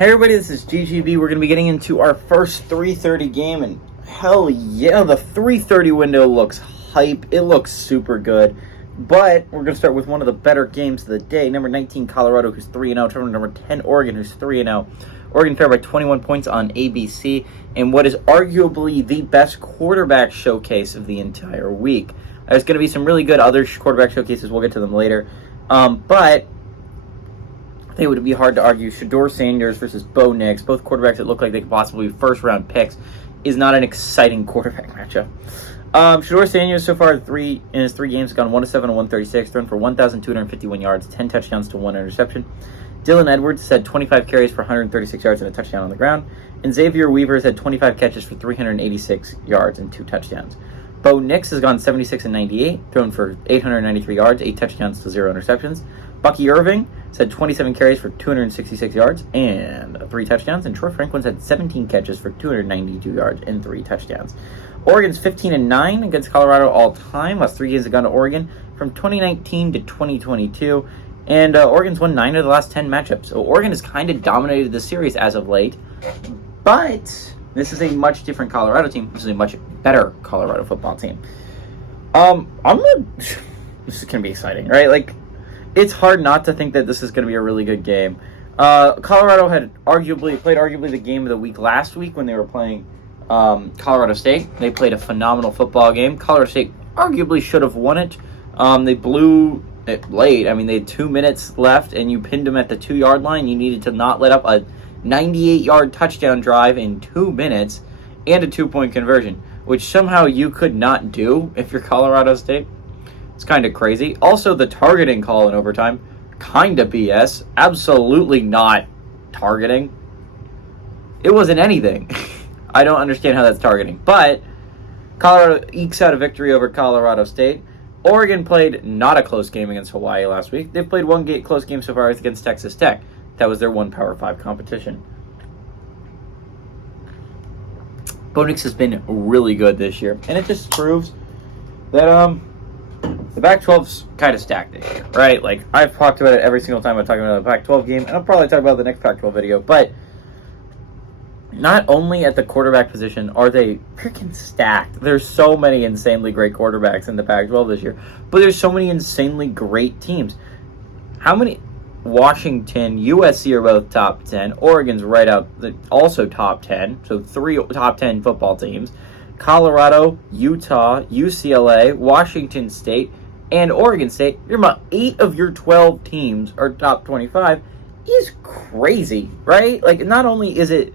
Hey everybody, this is GGB. We're going to be getting into our first 3:30 game, and hell yeah, the 3:30 window looks hype. It looks super good. But we're going to start with one of the better games of the day. Number 19, Colorado, who's 3-0. Number 10, Oregon, who's 3-0. Oregon favored by 21 points on ABC, and what is arguably the best quarterback showcase of the entire week. There's going to be some really good other quarterback showcases. We'll get to them later. But I think it would be hard to argue Shedeur Sanders versus Bo Nix, both quarterbacks that look like they could possibly be first-round picks, is not an exciting quarterback matchup. Shedeur Sanders so far in his three games has gone 1-7 and 136, thrown for 1,251 yards, 10 touchdowns to 1 interception. Dylan Edwards has had 25 carries for 136 yards and a touchdown on the ground, and Xavier Weaver has had 25 catches for 386 yards and 2 touchdowns. Bo Nix has gone 76 and 98, thrown for 893 yards, 8 touchdowns to 0 interceptions. Bucky Irving has had 27 carries for 266 yards and 3 touchdowns, and Troy Franklin's had 17 catches for 292 yards and 3 touchdowns. Oregon's 15-9 against Colorado all time. Last 3 games have gone to Oregon from 2019 to 2022, and Oregon's won 9 of the last 10 matchups. So Oregon has kind of dominated the series as of late, but this is a much different Colorado team. This is a much better Colorado football team. This is going to be exciting, right? Like, it's hard not to think that this is going to be a really good game. Colorado had played the game of the week last week when they were playing Colorado State. They played a phenomenal football game. Colorado State arguably should have won it. They blew it late. I mean, they had 2 minutes left, and you pinned them at the 2-yard line. You needed to not let up a 98-yard touchdown drive in 2 minutes and a 2-point conversion, which somehow you could not do if you're Colorado State. It's kind of crazy. Also, the targeting call in overtime, kind of BS. Absolutely not targeting. It wasn't anything. I don't understand how that's targeting. But Colorado ekes out a victory over Colorado State. Oregon played not a close game against Hawaii last week. They've played one close game so far against Texas Tech. That was their one Power 5 competition. Bo Nix has been really good this year, and it just proves that the Pac-12's kind of stacked this year, right? Like, I've talked about it every single time I'm talking about the Pac-12 game, and I'll probably talk about the next Pac-12 video, but not only at the quarterback position are they freaking stacked. There's so many insanely great quarterbacks in the Pac-12 this year, but there's so many insanely great teams. How many? Washington, USC are both top 10. Oregon's right out, also top 10, so 3 top 10 football teams. Colorado, Utah, UCLA, Washington State, and Oregon State. You're about 8 of your 12 teams are top 25. Is crazy, right? Like, not only is it,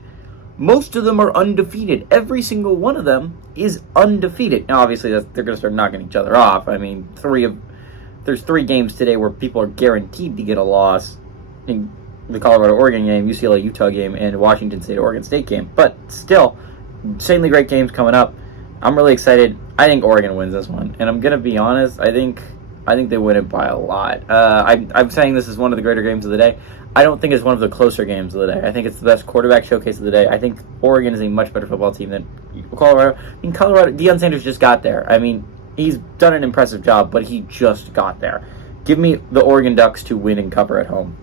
most of them are undefeated. Every single one of them is undefeated. Now, obviously, they're going to start knocking each other off. I mean, there's 3 games today where people are guaranteed to get a loss in the Colorado-Oregon game, UCLA-Utah game, and Washington State-Oregon State game. But still, insanely great games coming up. I'm really excited. I think Oregon wins this one, and I'm gonna be honest. I think they win it by a lot. I'm saying this is one of the greater games of the day. I don't think it's one of the closer games of the day. I think it's the best quarterback showcase of the day. I think Oregon is a much better football team than Colorado. I mean, Deion Sanders just got there. I mean, he's done an impressive job, but he just got there. Give me the Oregon Ducks to win and cover at home.